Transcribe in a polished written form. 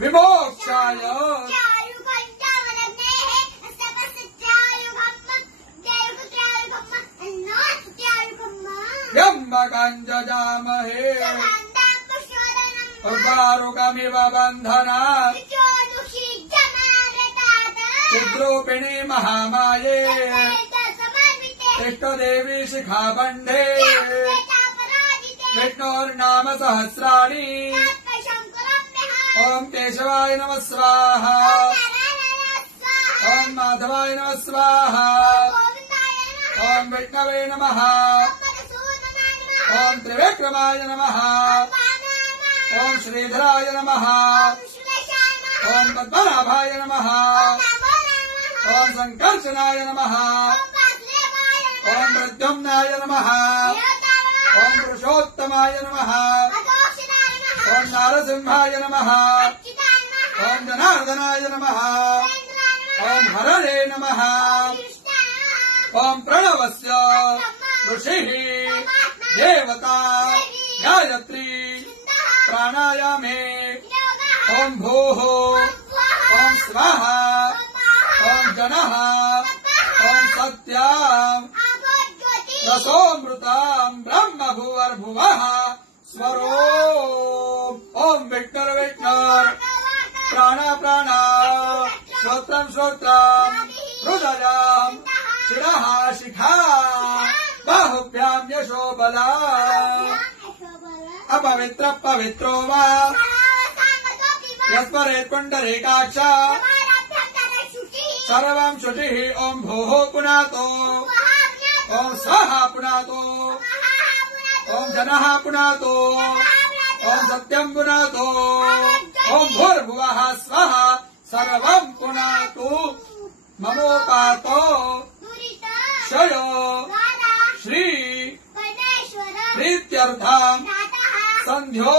विमोक्षाय त्र्यम्बकं जजामहे उर्वारुकमिव बन्धनात् चिद्रूपिणी महामाये इष्टदेवी शिखाबन्धे विष्णोर्नाम सहस्राणि ओम केशवाय नमः स्वाहा ओम माधवाय नमः स्वाहा ओम विष्णवे नमः ओम त्रिविक्रमाय नमः ओम श्रीधराय नमः ओम पद्मनाभाय नमः ओम संकर्षणाय नमः ओम प्रद्युम्नाय नमः ओम पुरुषोत्तमाय नमः ओम नारसिंहाय नमः ओम जनार्दनाय नमः ओम हरणे नमः ओम प्रणवस्य ऋषिः देवता गायत्री प्राणायामे ओम भूः ओम स्वाहा ओम जनः ओम सत्याम् रसोऽमृताम् ब्रह्म भुवर्भुवः स्वरो ओम विष्णुर विष्णुर प्राण प्राण श्रोत्रम श्रोत्रम हृदयम् शिरः शिखा बाहुभ्याम् यशो बला अपवित्र पवित्रो वा यस्मरेत् पुण्डरीकाक्ष सर्वं शुचिः ओम भूः पुनातो ओम स्वाहा पुनातो ओम जनः पुनातो ओम सत्यं पुनातो ओम भूर्भुवः स्वः सर्वं पुनातु ममोपातो क्षयो श्री प्रीत्यर्थं संध्यो